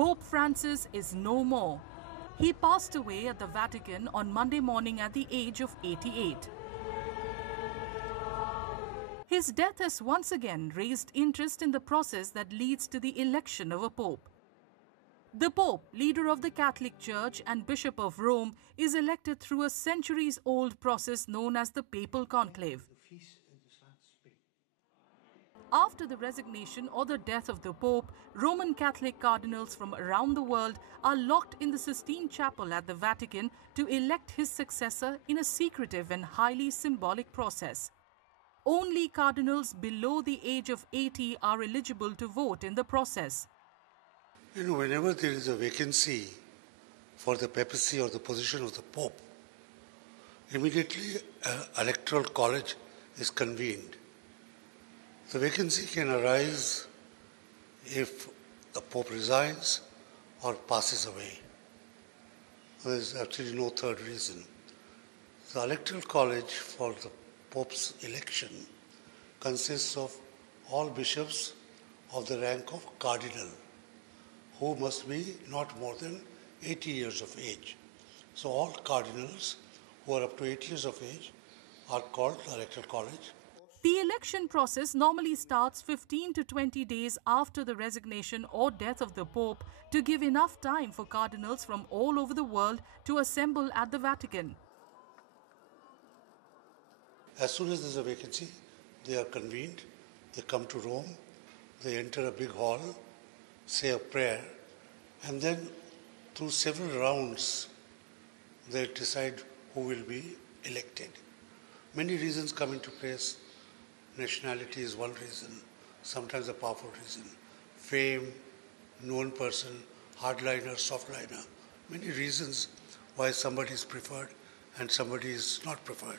Pope Francis is no more. He passed away at the Vatican on Monday morning at the age of 88. His death has once again raised interest in the process that leads to the election of a pope. The Pope, leader of the Catholic Church and Bishop of Rome, is elected through a centuries-old process known as the Papal Conclave. After the resignation or the death of the Pope, Roman Catholic cardinals from around the world are locked in the Sistine Chapel at the Vatican to elect his successor in a secretive and highly symbolic process. Only cardinals below the age of 80 are eligible to vote in the process. Whenever there is a vacancy for the papacy or the position of the Pope, immediately an electoral college is convened. The vacancy can arise if the Pope resigns or passes away. There is actually no third reason. The electoral college for the Pope's election consists of all bishops of the rank of cardinal, who must be not more than 80 years of age. So all cardinals who are up to 80 years of age are called the electoral college. The election process normally starts 15 to 20 days after the resignation or death of the Pope to give enough time for cardinals from all over the world to assemble at the Vatican. As soon as there is a vacancy, they are convened, they come to Rome, they enter a big hall, say a prayer, and then through several rounds they decide who will be elected. Many reasons come into place. Nationality is one reason, sometimes a powerful reason. Fame, known person, hardliner, softliner. Many reasons why somebody is preferred and somebody is not preferred.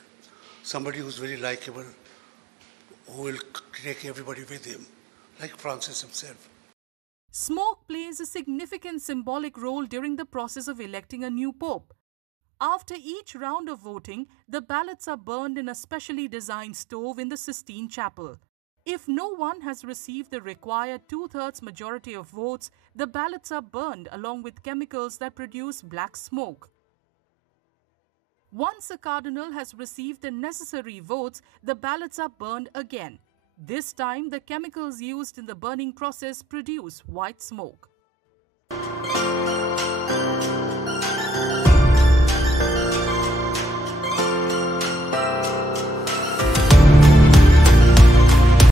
Somebody who is very likable, who will take everybody with him, like Francis himself. Smoke plays a significant symbolic role during the process of electing a new pope. After each round of voting, the ballots are burned in a specially designed stove in the Sistine Chapel. If no one has received the required 2/3 majority of votes, the ballots are burned along with chemicals that produce black smoke. Once a cardinal has received the necessary votes, the ballots are burned again. This time, the chemicals used in the burning process produce white smoke.